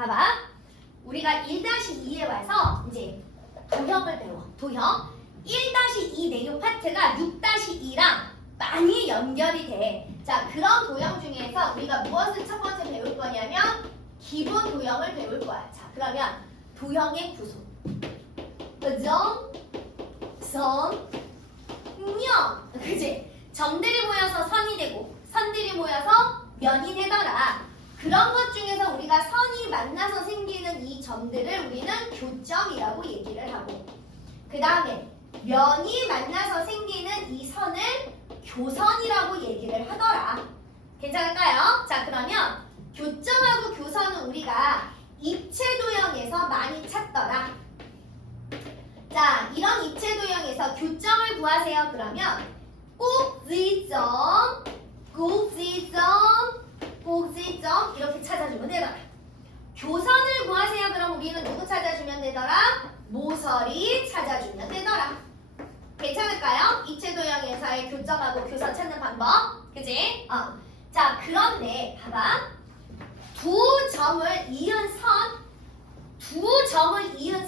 봐봐. 우리가 1-2에 와서 이제 도형을 배워. 도형. 1-2 내용 파트가 6-2랑 많이 연결이 돼. 자, 그런 도형 중에서 우리가 무엇을 첫 번째 배울 거냐면 기본 도형을 배울 거야. 자, 그러면 도형의 구조. 점, 선, 면. 그치? 점들이 모여서 선이 되고 선들이 모여서 면이 되더라. 그런 것 중에서 우리가 선이 만나서 생기는 이 점들을 우리는 교점이라고 얘기를 하고, 그 다음에 면이 만나서 생기는 이 선을 교선이라고 얘기를 하더라. 괜찮을까요? 자, 그러면 교점하고 교선은 우리가 입체 도형에서 많이 찾더라. 자, 이런 입체 도형에서 교점을 구하세요. 그러면 꼭지점, 꼭지점, 꼭지점 이렇게 찾아주면 되더라. 교선을 구하세요. 그럼 우리는 누구 찾아주면 되더라? 모서리 찾아주면 되더라. 괜찮을까요? 입체 도형에서의 교점하고 교선 찾는 방법. 그지? 자, 그런데 봐봐. 두 점을 이은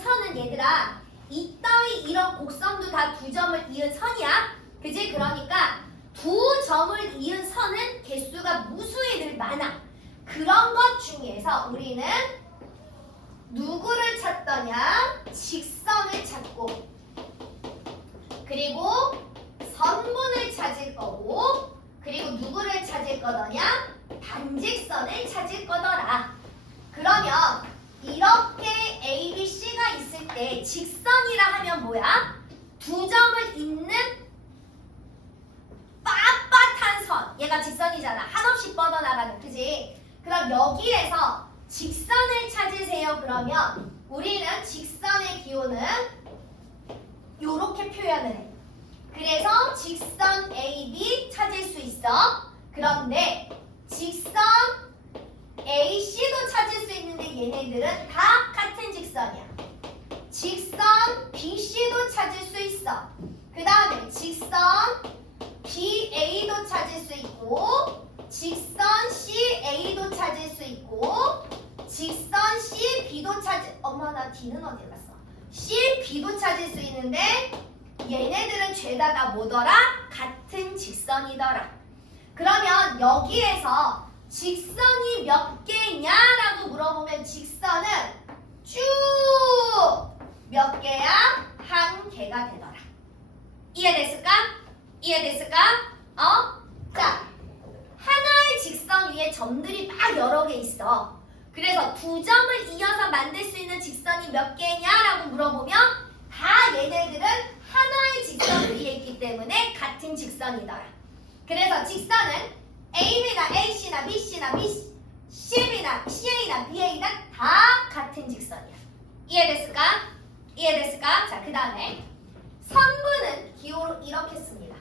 선은 얘들아, 이 따위 이런 곡선도 다 두 점을 이은 선이야. 그지? 그러니까 두 점을 이은 선은 개수가 무수히 늘 많아. 그런 것 중에서 우리는 누구를 찾더냐? 직선을 찾고, 그리고 선분을 찾을 거고, 그리고 누구를 찾을 거더냐? 반직선을 찾을 거더라. 그러면 이렇게 A, B, C가 있을 때 직선이라 하면 뭐야? 두 점을 잇는 빳빳한 선. 얘가 직선이잖아. 한없이 뻗어나가는. 그지? 그럼 여기에서 직선을 찾으세요. 그러면 우리는 직선의 기호는 요렇게 표현을 해. 그래서 직선 AB 찾을 수 있어. 그런데 직선 AC도 찾을 수 있는데 얘네들은 다 같은 직선이야. 직선 BC도 찾을 수 있어. 그 다음에 직선 BA도 찾을 수 있고, 직선 CA도 찾을 수 있고, 직선 CB도 찾을, 엄마 나 D는 어디 갔어? CB도 찾을 수 있는데 얘네들은 죄다 다 뭐더라? 같은 직선이더라. 그러면 여기에서 직선이 몇 개냐라고 물어보면 직선은 쭉 몇 개야? 한 개가 되더라. 이해됐을까? 이해됐을까? 자, 하나의 직선 위에 점들이 막 여러 개 있어. 그래서 두 점을 이어서 만들 수 있는 직선이 몇 개냐라고 물어보면 다 얘네들은 하나의 직선 위에 있기 때문에 같은 직선이더라. 그래서 직선은 AB나 AC나 BC나 CB나 CA나 BA나 다 같은 직선이야. 이해됐을까? 이해됐을까? 자, 그 다음에 선분은 기호로 이렇게 씁니다.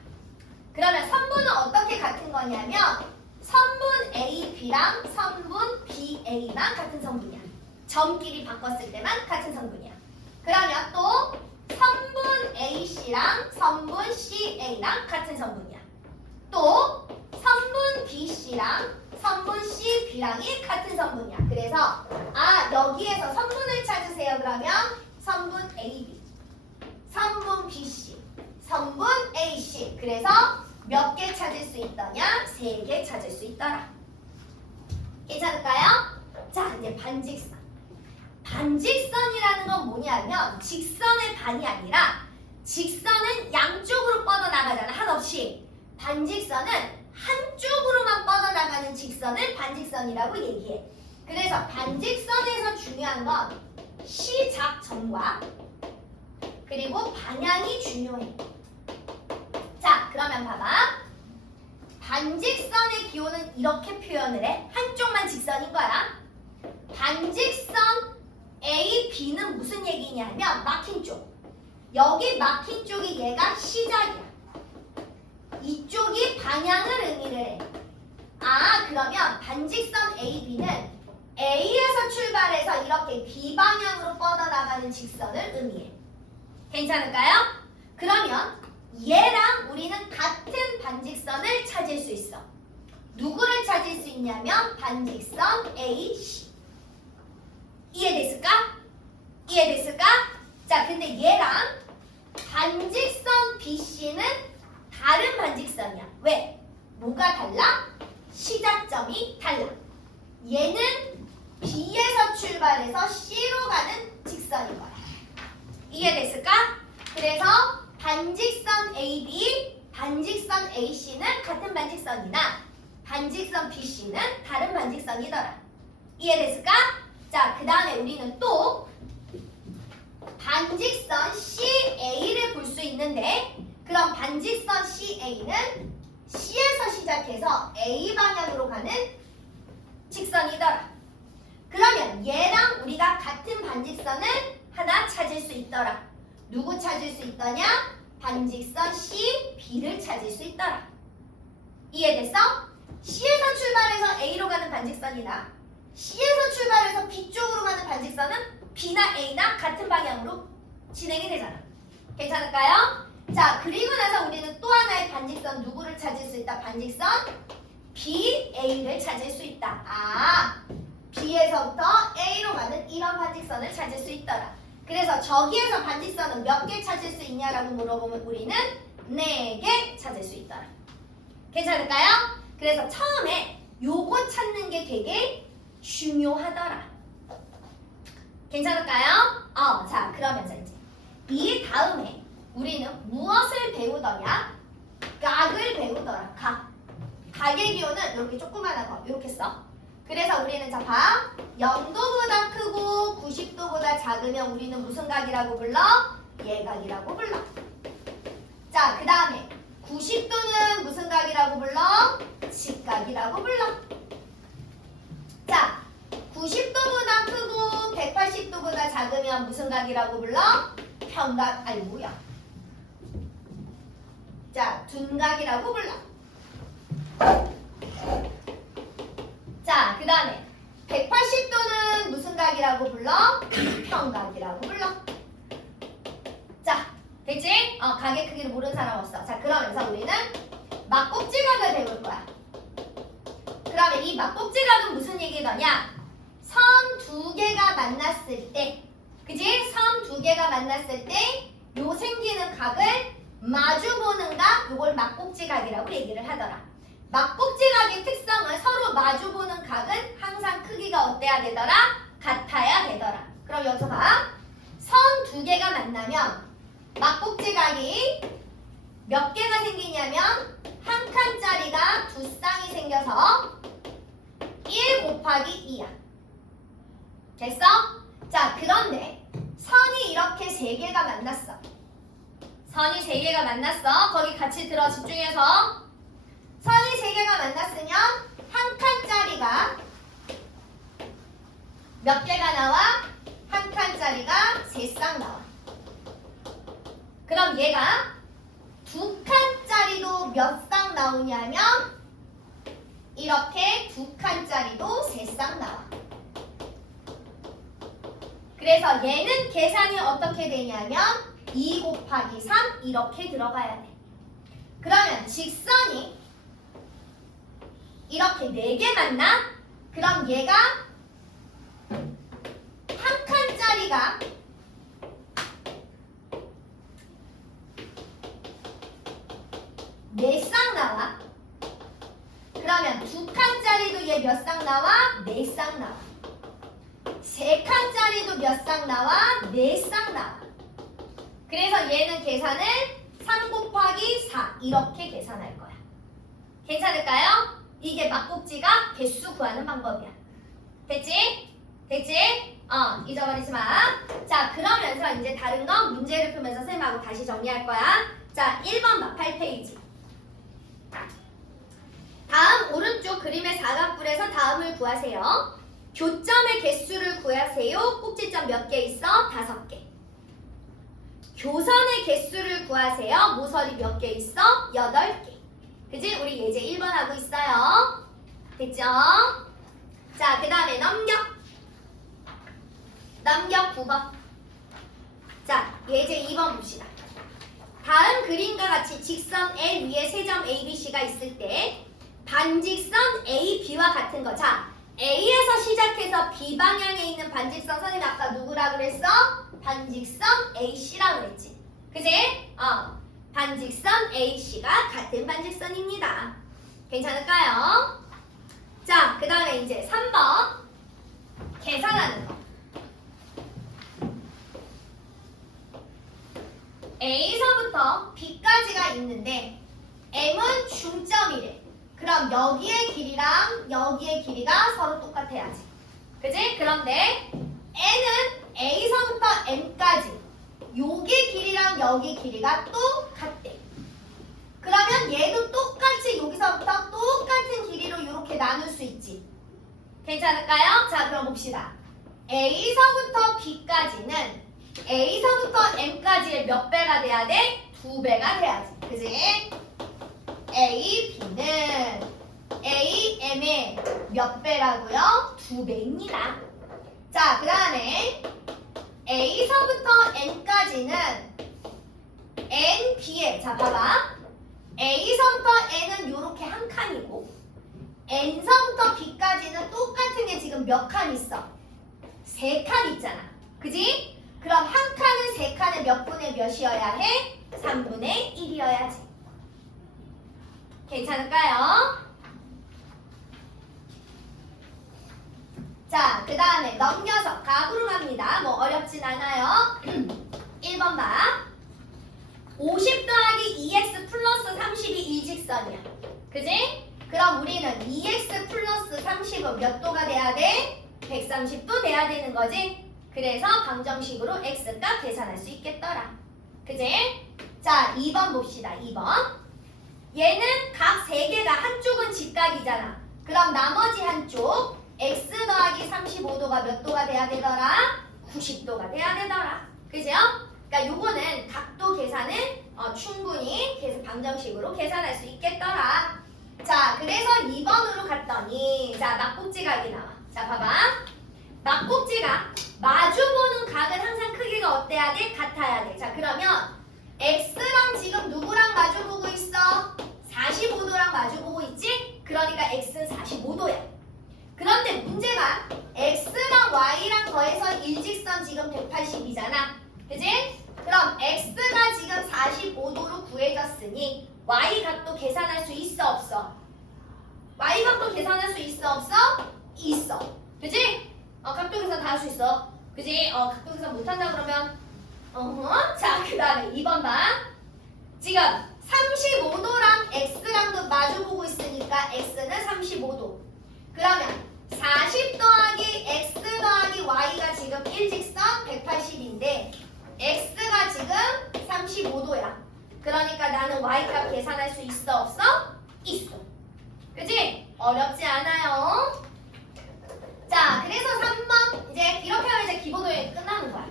그러면 선분은 어떻게 같은 거냐면 선분 AB랑 선분 BA만 같은 성분이야. 점끼리 바꿨을 때만 같은 성분이야. 그러면 또 선분 AC랑 선분 CA랑 같은 성분이야. 또 선분 BC랑 선분 CB랑이 같은 성분이야. 그래서 여기에서 선분을 찾으세요. 그러면 선분 AB, 선분 BC, 선분 AC. 그래서 몇 개 찾을 수 있더냐? 3개 찾을 수 있더라. 괜찮을까요? 자, 이제 반직선. 반직선이라는 건 뭐냐면 직선의 반이 아니라 직선은 양쪽으로 뻗어나가잖아. 한없이. 반직선은 한쪽으로만 뻗어나가는 직선을 반직선이라고 얘기해. 그래서 반직선에서 중요한 건 시작점과 그리고 방향이 중요해. 자, 그러면 봐봐. 반직선의 기호는 이렇게 표현을 해. 한쪽만 직선인 거야. 반직선 A, B는 무슨 얘기냐면 막힌 쪽. 여기 막힌 쪽이 얘가 시작이야. 이쪽이 방향을 의미를 해. 그러면 반직선 A, B는 A에서 출발해서 이렇게 B 방향으로 뻗어나가는 직선을 의미해. 괜찮을까요? 그러면 얘랑 우리는 같은 반직선을 찾을 수 있어. 누구를 찾을 수 있냐면 반직선 AC. 출발해서 C로 가는 직선인 거야. 이해됐을까? 그래서 반직선 AB, 반직선 AC는 같은 반직선이나 반직선 BC는 다른 반직선이더라. 이해됐을까? 자, 그 다음에 우리는 또 반직선 CA를 볼 수 있는데, 그럼 반직선 CA는 C에서 시작해서 A 방향으로 가는 직선이더라. 그러면 얘랑 우리가 같은 반직선을 하나 찾을 수 있더라. 누구 찾을 수 있더냐? 반직선 C, B를 찾을 수 있더라. 이해됐어? C에서 출발해서 A로 가는 반직선이나 C에서 출발해서 B 쪽으로 가는 반직선은 B나 A나 같은 방향으로 진행이 되잖아. 괜찮을까요? 자, 그리고 나서 우리는 또 하나의 반직선 누구를 찾을 수 있다? 반직선 BA를 찾을 수 있다. 아, B에서부터 A로 가는 이런 반직선을 찾을 수 있더라. 그래서 저기에서 반직선은 몇 개 찾을 수 있냐라고 물어보면 우리는 4개 찾을 수 있더라. 괜찮을까요? 그래서 처음에 요거 찾는 게 되게 중요하더라. 괜찮을까요? 자, 그러면서 이제 이 다음에 우리는 무엇을 배우더냐? 각을 배우더라. 각의 기호는 이렇게 조그마한 거, 이렇게 써. 그래서 우리는 자 봐. 0도보다 크고 90도보다 작으면 우리는 무슨 각이라고 불러? 예각이라고 불러. 자, 그 다음에 90도는 무슨 각이라고 불러? 직각이라고 불러. 자, 90도보다 크고 180도보다 작으면 무슨 각이라고 불러? 평각, 아니 뭐야? 자, 둔각이라고 불러. 자, 그 다음에 180도는 무슨 각이라고 불러? 평각이라고 불러. 자, 됐지? 각의 크기를 모르는 사람 없어. 자, 그러면서 우리는 막꼭지각을 배울 거야. 그러면 이 막꼭지각은 무슨 얘기더냐? 선 두 개가 만났을 때, 그지? 선 두 개가 만났을 때 요 생기는 각을 마주보는 각, 요걸 막꼭지각이라고 얘기를 하더라. 막꼭지각의 특성은 서로 마주보는 각은 항상 크기가 어때야 되더라? 같아야 되더라. 그럼 여기서 봐. 선 두 개가 만나면 막꼭지각이 몇 개가 생기냐면 한 칸짜리가 두 쌍이 생겨서 1 곱하기 2야. 됐어? 자, 그런데 선이 이렇게 세 개가 만났어. 선이 세 개가 만났어. 거기 같이 들어 집중해서. 선이 세 개가 만났으면 한 칸짜리가 몇 개가 나와? 한 칸짜리가 세 쌍 나와. 그럼 얘가 두 칸짜리도 몇 쌍 나오냐면 이렇게 두 칸짜리도 세 쌍 나와. 그래서 얘는 계산이 어떻게 되냐면 2 곱하기 3 이렇게 들어가야 돼. 그러면 직선이 이렇게 4개 만나? 그럼 얘가 한 칸짜리가 네 쌍 나와. 그러면 두 칸짜리도 얘 몇 쌍 나와? 4쌍 나와. 세 칸짜리도 몇 쌍 나와? 4쌍 나와. 그래서 얘는 계산을 3 곱하기 4 이렇게 계산할 거야. 괜찮을까요? 이게 막꼭지가 개수 구하는 방법이야. 됐지? 됐지? 잊어버리지 마. 자, 그러면서 이제 다른 거 문제를 풀면서 선생님하고 다시 정리할 거야. 자, 1번 막 8페이지. 다음 오른쪽 그림의 사각뿔에서 다음을 구하세요. 교점의 개수를 구하세요. 꼭지점 몇 개 있어? 5개. 교선의 개수를 구하세요. 모서리 몇 개 있어? 8개. 그지? 우리 예제 1번 하고 있어요. 됐죠? 자, 그 다음에 넘겨 9번. 자, 예제 2번 봅시다. 다음 그림과 같이 직선 L 위에 세 점 ABC가 있을 때 반직선 AB와 같은 거. 자, A에서 시작해서 B 방향에 있는 반직선, 선생님 아까 누구라 그랬어? 반직선 AC라고 그랬지. 그지? 반직선 AC가 같은 반직선입니다. 괜찮을까요? 자, 그 다음에 이제 3번. 계산하는 거. A서부터 B까지가 있는데 M은 중점이래. 그럼 여기의 길이랑 여기의 길이가 서로 똑같아야지. 그지? 그런데 N은 A서부터 M까지 요게 길이랑 여기 길이가 똑같대. 그러면 얘도 똑같이 여기서부터 똑같은 길이로 이렇게 나눌 수 있지. 괜찮을까요? 자, 그럼 봅시다. A서부터 B까지는 A서부터 M까지의 몇 배가 돼야 돼? 2배가 돼야지. 그지? A, B는 A, M의 몇 배라고요? 2배입니다. 자, 그 다음에 A서부터 N까지는 N, B에, 자 봐봐. A서부터 N은 이렇게 한 칸이고 N서부터 B까지는 똑같은 게 지금 몇 칸 있어? 3칸 있잖아. 그지? 그럼 한 칸은 3칸의 몇 분의 몇이어야 해? 3분의 1이어야지. 괜찮을까요? 자, 그 다음에 넘겨서 각으로 갑니다. 뭐 어렵진 않아요. 1번 봐. 50 더하기 2x 플러스 30이 이 직선이야. 그지? 그럼 우리는 2x 플러스 30은 몇 도가 돼야 돼? 130도 돼야 되는 거지? 그래서 방정식으로 x값 계산할 수 있겠더라. 그지? 자, 2번 봅시다. 2번. 얘는 각 3개가 한쪽은 직각이잖아. 그럼 나머지 한쪽 x 더하기 35도가 몇 도가 돼야 되더라? 90도가 돼야 되더라. 그죠? 그러니까 요거는 각도 계산은 충분히 방정식으로 계산할 수 있겠더라. 자, 그래서 2번으로 갔더니 자, 막국지각이 나와. 자, 봐봐. 막국지각 마주보는 각은 항상 크기가 어때야 돼? 같아야 돼. 자, 그러면 x랑 지금 누구랑 마주보고 있어? 45도랑 마주보고 있지? 그러니까 x는 45도야. 그런데 문제가 x랑 y랑 더해서 일직선 지금 180이잖아. 그지? 그럼 x가 지금 45도로 구해졌으니 y 각도 계산할 수 있어 없어? y 각도 계산할 수 있어 없어? 있어. 그지? 각도 계산 다 할 수 있어. 그지? 각도 계산 못한다 그러면 자, 그 다음에 2번 봐. 지금 35도랑 x랑도 마주보고 있으니까 x는 35도. 그러면 40 더하기 x 더하기 y가 지금 일직선 180인데 x가 지금 35도야. 그러니까 나는 y값 계산할 수 있어 없어? 있어. 그치? 어렵지 않아요. 자, 그래서 3번 이제 이렇게 하면 이제 기본도형이 끝나는 거야.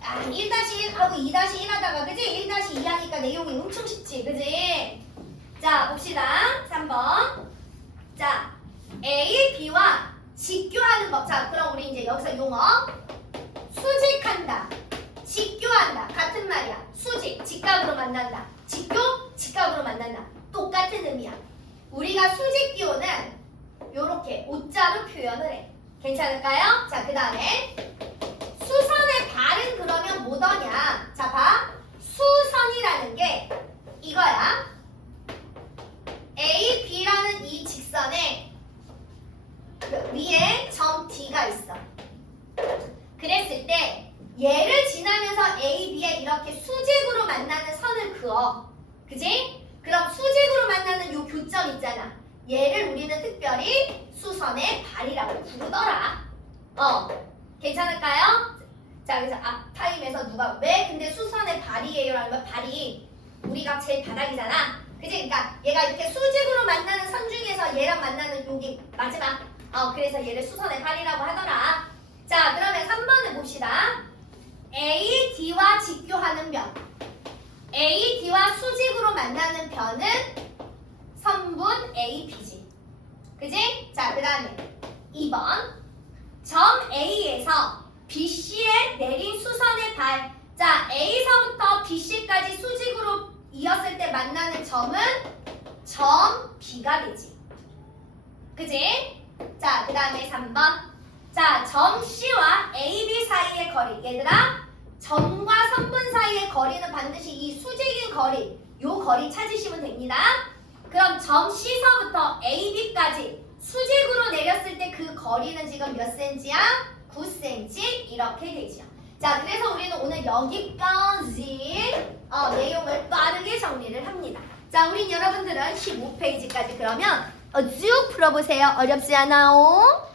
1-1 하고 2-1 하다가 그지? 1-2 하니까 내용이 엄청 쉽지. 그지? 자, 봅시다. 3번. 자, A, B와 직교하는 법. 자, 그럼 우리 이제 여기서 용어 수직한다, 직교한다 같은 말이야. 수직, 직각으로 만난다. 직교, 직각으로 만난다. 똑같은 의미야. 우리가 수직 기호는 요렇게 오자로 표현을 해. 괜찮을까요? 자, 그 다음에 수선의 발은 그러면 뭐더냐? 자, 봐. 수선이라는 게 이거야. A, B라는 이 직선에 위에 점 D가 있어. 그랬을 때 얘를 지나면서 A, B에 이렇게 수직으로 만나는 선을 그어. 그지? 그럼 수직으로 만나는 요 교점 있잖아. 얘를 우리는 특별히 수선의 발이라고 부르더라. 괜찮을까요? 자, 그래서 앞타임에서 누가 왜 근데 수선의 발이에요? 라면 발이 우리가 제일 바닥이잖아. 그지? 그러니까 얘가 이렇게 수직으로 만나는 선 중에서 얘랑 만나는 여기 마지막. 그래서 얘를 수선의 발이라고 하더라. 자, 그러면 3번을 봅시다. A, D와 직교하는 변. A, D와 수직으로 만나는 변은 선분 A, B지. 그지? 자, 그 다음에 2번. 점 A에서 BC에 내린 수선의 발. 자, A서부터 BC까지 수직으로 이었을 때 만나는 점은 점 B가 되지. 그지? 자, 그 다음에 3번. 자, 점 C와 AB 사이의 거리. 얘들아, 점과 선분 사이의 거리는 반드시 이 수직인 거리, 요 거리 찾으시면 됩니다. 그럼 점 C서부터 AB까지 수직으로 내렸을 때 그 거리는 지금 몇 cm야? 9cm 이렇게 되죠. 자, 그래서 우리는 오늘 여기까지 내용을 빠르게 정리를 합니다. 자, 우린 여러분들은 15페이지까지 그러면 쭉 풀어보세요. 어렵지 않아요?